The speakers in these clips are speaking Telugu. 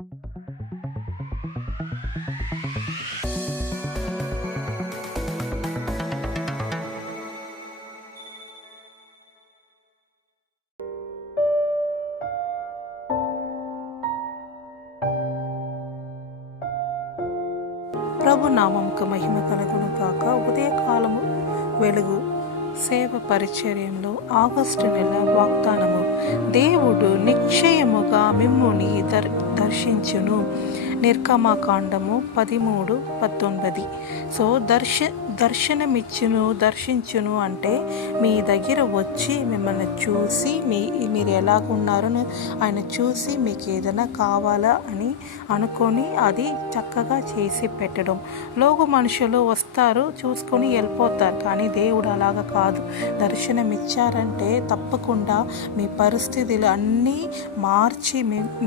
ప్రభు నామముకు మహిమ కలుగును కాక. ఉదయకాలము వెలుగు సేవ పరిచర్యంలో ఆగస్టు నెల వాగ్దానము. దేవుడు నిశ్చయముగా మిమ్ముని దర్శించును. నిర్గమకాండము 13:19. సో దర్శించును అంటే మీ దగ్గర వచ్చి మిమ్మల్ని చూసి మీరు ఎలాగున్నారో ఆయన చూసి మీకు ఏదైనా కావాలా అని అనుకొని అది చక్కగా చేసి పెట్టడం. లోక మనుషులు వస్తారు, చూసుకొని వెళ్ళిపోతారు. కానీ దేవుడు అలాగా కాదు. దర్శనమిచ్చారంటే తప్పకుండా మీ పరిస్థితులు అన్నీ మార్చి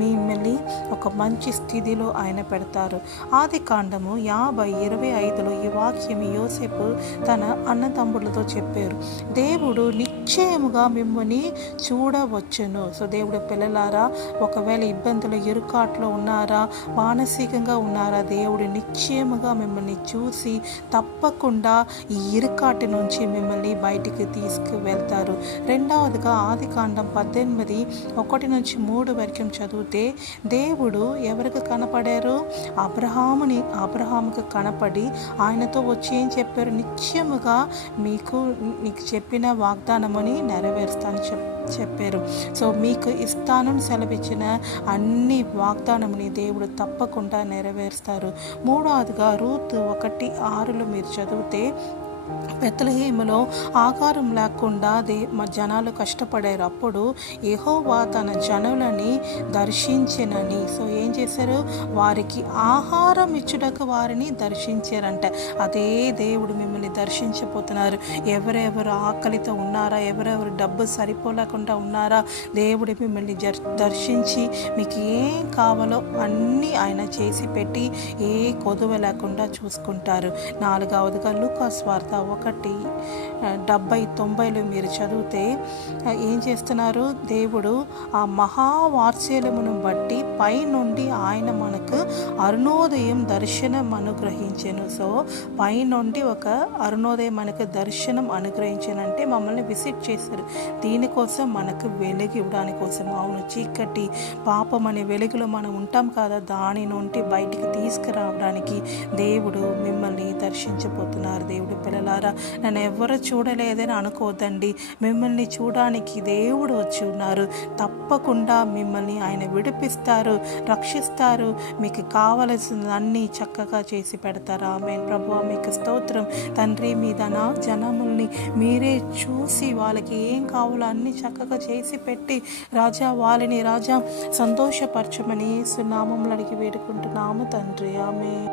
మిమ్మల్ని ఒక మంచి స్థితిలో ఆయన పెడతారు. ఆదికాండము 50:25లో ఈ వాక్యం యోసేపు తన అన్నతమ్ములతో చెప్పారు. దేవుడు నిశ్చయముగా మిమ్మల్ని చూడవచ్చును. సో దేవుడు పిల్లలారా, ఒకవేళ ఇబ్బందులు ఇరుకాట్లో ఉన్నారా, మానసికంగా ఉన్నారా, దేవుడు నిశ్చయముగా మిమ్మల్ని చూసి తప్పకుండా ఈ ఇరుకాటి నుంచి మిమ్మల్ని బయటికి తీసుకువెళ్తారు. రెండవదిగా ఆదికాండం 18:1-3 వరకు చదివితే దేవుడు ఎవరికి కనపడారు? అబ్రహాముకి కనపడి ఆయనతో వచ్చి ఏం చెప్పారు? నిశ్చయముగా నీకు చెప్పిన వాగ్దానముని నెరవేరుస్తాను చెప్పారు. సో మీకు ఇస్తానని సెలవిచ్చిన అన్ని వాగ్దానముని దేవుడు తప్పకుండా నెరవేరుస్తారు. మూడవదిగా రూతు 1:6 మీరు చదివితే, బెత్లెహేములో ఆహారం లేకుండా జనాలు కష్టపడారు. అప్పుడు యెహోవా తన జనులని దర్శించెనని. సో ఏం చేశారు? వారికి ఆహారం ఇచ్చుటకు వారిని దర్శించారంట. అదే దేవుడు మిమ్మల్ని దర్శించబోతున్నారు. ఎవరెవరు ఆకలితో ఉన్నారా, ఎవరెవరు డబ్బు సరిపోలేకుండా ఉన్నారా, దేవుడు మిమ్మల్ని దర్శించి మీకు ఏం కావాలో అన్నీ ఆయన చేసి పెట్టి ఏ కొదువ లేకుండా చూసుకుంటారు. నాలుగవదిగా లూకా స్వార్త 1:70-90 మీరు చదివితే ఏం చేస్తున్నారు? దేవుడు ఆ మహావాత్సల్యమును బట్టి పైనుండి ఆయన మనకు అరుణోదయం దర్శనం అనుగ్రహించెను. సో పైనుండి ఒక అరుణోదయం మనకు దర్శనం అనుగ్రహించనంటే మమ్మల్ని విజిట్ చేశారు. దీనికోసం మనకు వెలుగు ఇవ్వడానికి కోసం. అవును, చీకటి పాపం అనే వెలుగులో మనం ఉంటాం కదా, దాని నుండి బయటికి తీసుకురావడానికి దేవుడు మిమ్మల్ని దర్శించబోతున్నారు. దేవుడు పిల్లలారా, నన్ను ఎవరు చూడలేదని అనుకోవద్దండి. మిమ్మల్ని చూడడానికి దేవుడు వచ్చి ఉన్నారు. తప్పకుండా మిమ్మల్ని ఆయన విడిపిస్తారు, రక్షిస్తారు. మీకు కావలసిన అన్నీ చక్కగా చేసి పెడతారు. ఆమేన్. ప్రభువా మీకు స్తోత్రం. తండ్రి, మీద నా జనముల్ని మీరే చూసి వాళ్ళకి ఏం కావాలో అన్నీ చక్కగా చేసి పెట్టి రాజా వాళ్ళని రాజా సంతోషపరచమని యేసు నామములో అడిగి వేడుకుంటున్నాము తండ్రి. ఆమేన్.